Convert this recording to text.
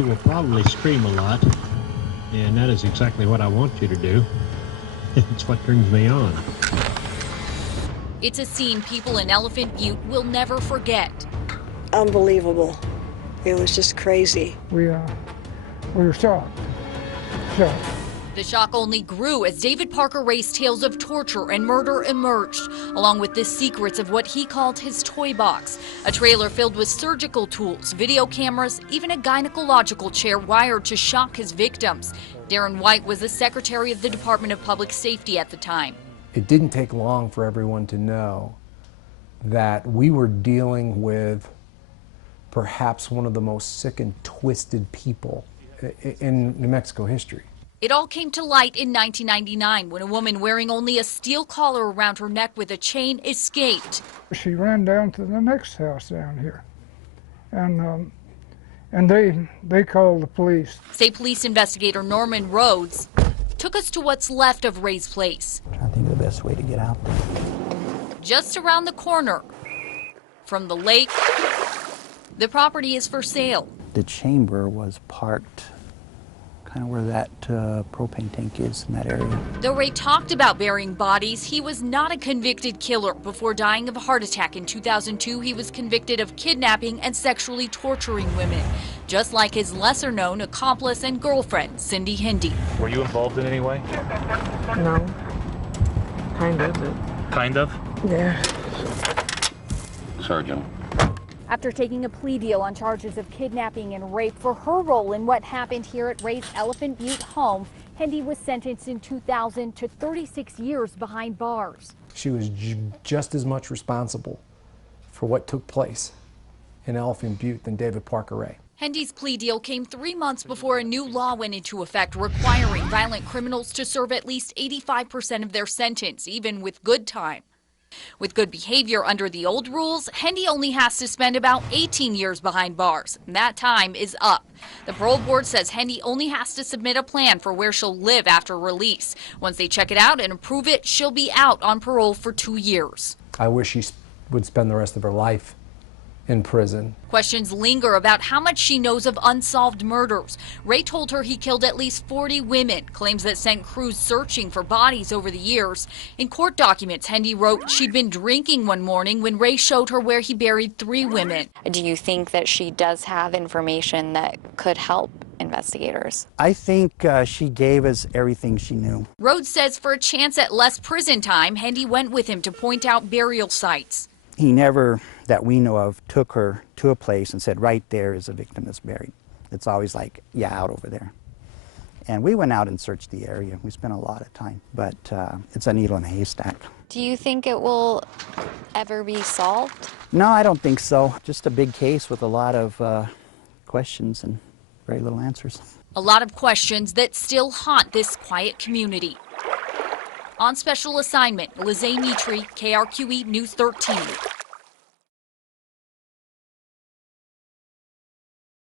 You will probably scream a lot, and that is exactly what I want you to do. It's what turns me on. It's a scene people in Elephant Butte will never forget. Unbelievable. It was just crazy. We were shocked. The shock only grew as David Parker Ray's tales of torture and murder emerged, along with the secrets of what he called his toy box, a trailer filled with surgical tools, video cameras, even a gynecological chair wired to shock his victims. Darren White was the secretary of the Department of Public Safety at the time. It didn't take long for everyone to know that we were dealing with perhaps one of the most sick and twisted people in New Mexico history. It all came to light in 1999 when a woman wearing only a steel collar around her neck with a chain escaped. She ran down to the next house down here, and they called the police. State Police investigator Norman Rhodes took us to what's left of Ray's place. I think the best way to get out there. Just around the corner from the lake, the property is for sale. The chamber was parked kind of where that propane tank is in that area. Though Ray talked about burying bodies, he was not a convicted killer. Before dying of a heart attack in 2002, he was convicted of kidnapping and sexually torturing women, just like his lesser-known accomplice and girlfriend, Cindy Hindy. Were you involved in any way? No. Kind of. Kind of? Yeah. Sergeant. After taking a plea deal on charges of kidnapping and rape for her role in what happened here at Ray's Elephant Butte home, Hindy was sentenced in 2000 to 36 years behind bars. She was just as much responsible for what took place in Elephant Butte than David Parker Ray. Hindy's plea deal came 3 months before a new law went into effect requiring violent criminals to serve at least 85% of their sentence, even with good time. With good behavior under the old rules, Hindy only has to spend about 18 years behind bars. That time is up. The parole board says Hindy only has to submit a plan for where she'll live after release. Once they check it out and approve it, she'll be out on parole for 2 years. I wish she would spend the rest of her life in prison. Questions linger about how much she knows of unsolved murders. Ray told her he killed at least 40 women, claims that sent crews searching for bodies over the years. In court documents, Hindy wrote she'd been drinking one morning when Ray showed her where he buried 3 women. Do you think that she does have information that could help investigators? I think she gave us everything she knew. Rhodes says for a chance at less prison time, Hindy went with him to point out burial sites. He never, that we know of, took her to a place and said, right there is a victim that's buried. It's always like, yeah, out over there. And we went out and searched the area. We spent a lot of time, but it's a needle in a haystack. Do you think it will ever be solved? No, I don't think so. Just a big case with a lot of questions and very little answers. A lot of questions that still haunt this quiet community. On special assignment, Lizzie Mitri, KRQE News 13.